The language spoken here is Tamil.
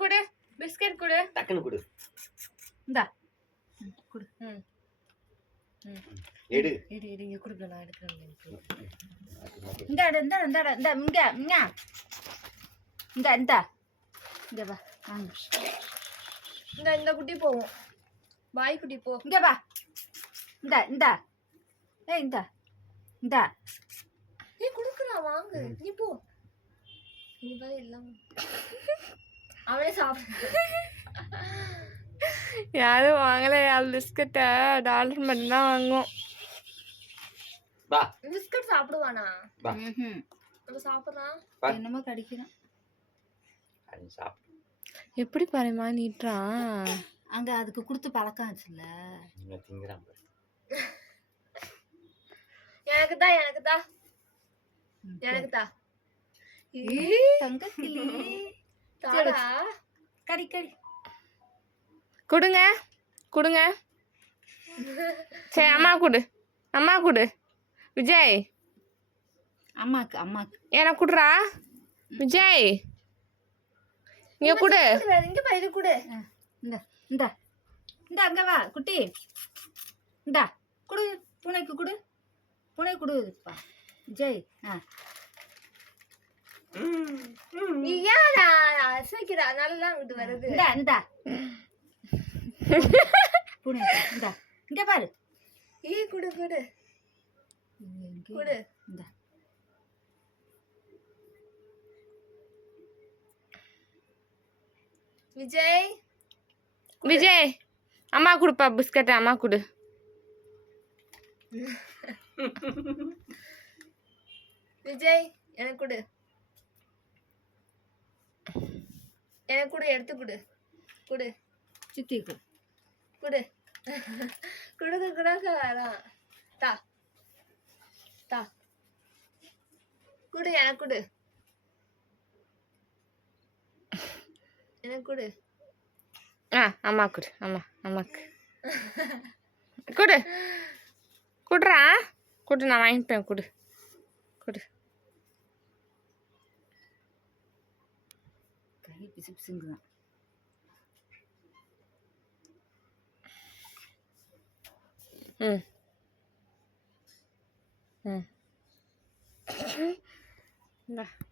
குடு பிஸ்கட் குடு. டக்குன்னு கொடு. இந்தா குடு. எடு. இங்க குடுங்க, நான் எடுக்கிறேன். இந்த வா. இந்த குட்டி போவோம். பாய் குட்டி போ. இங்க வா. ஏய் குடுக்குறா, வாங்கு. நீ போ. நீ பாரு எல்லாம் அவனே சாப்பிடு. யாரும் வாங்கல. பிஸ்கட்டை டாலர் மட்டும் தான் வாங்குவோம். பிஸ்கட் சாப்பிடுவானா? நம்ம சாப்பிடுறான், என்னமோ கடிக்கிறான். எப்படி பாருமா நீட்டுறான். அங்க அதுக்கு கொடுத்து பழக்கம் ஆச்சுல்ல. எனக்கு தான் தங்கக்கிளி. கடி கொடுங்க. சரி அம்மா கொடு. விஜய் அம்மாக்கு எனக்கு குடுறா. விஜய் இங்க கொடு. இங்க பாரு, இது கொடு. இந்த அங்க வா குட்டி. இந்தா கொடு. பூனைக்கு கொடுப்பா. விஜய் ஏடா அசைக்கிற, அதனாலதான் அங்கிட்டு வருது. இந்தா பூனை இங்க பாரு. குடு. இந்தா விஜய் அம்மா கொடுப்பா பிஸ்கட். அம்மா கொடு. விஜய் எனக்கு கொடு. எடுத்து கொடு. சித்தி கொடு. கொடுக்க வரான். தா கொடு. எனக்கு கொடு. அம்மா கொடு. அம்மாக்கு குடுறா. நான் வாங்கிப்பேன். கொடு. கை பிசுங்குதான். இந்தா